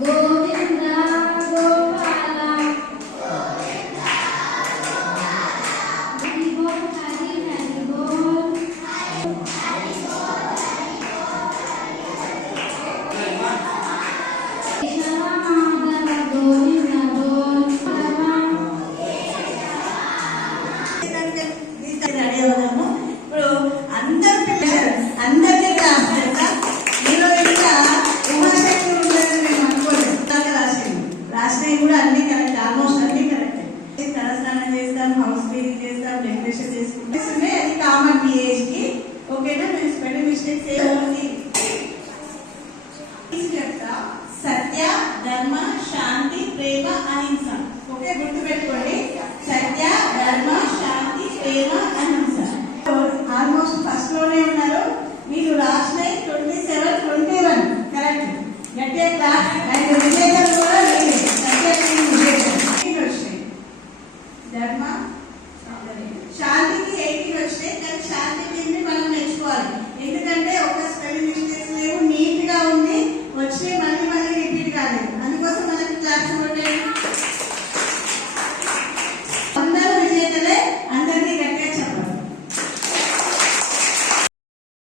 Lord. చేస్తాం house cleaning చేస్తాం decoration చేసుకుంటే అది కామన్ మీ ఏజ్కి. ఓకేనా నేను స్పెండింగ్ మిస్టేక్స్ ఏమి సత్య ధర్మ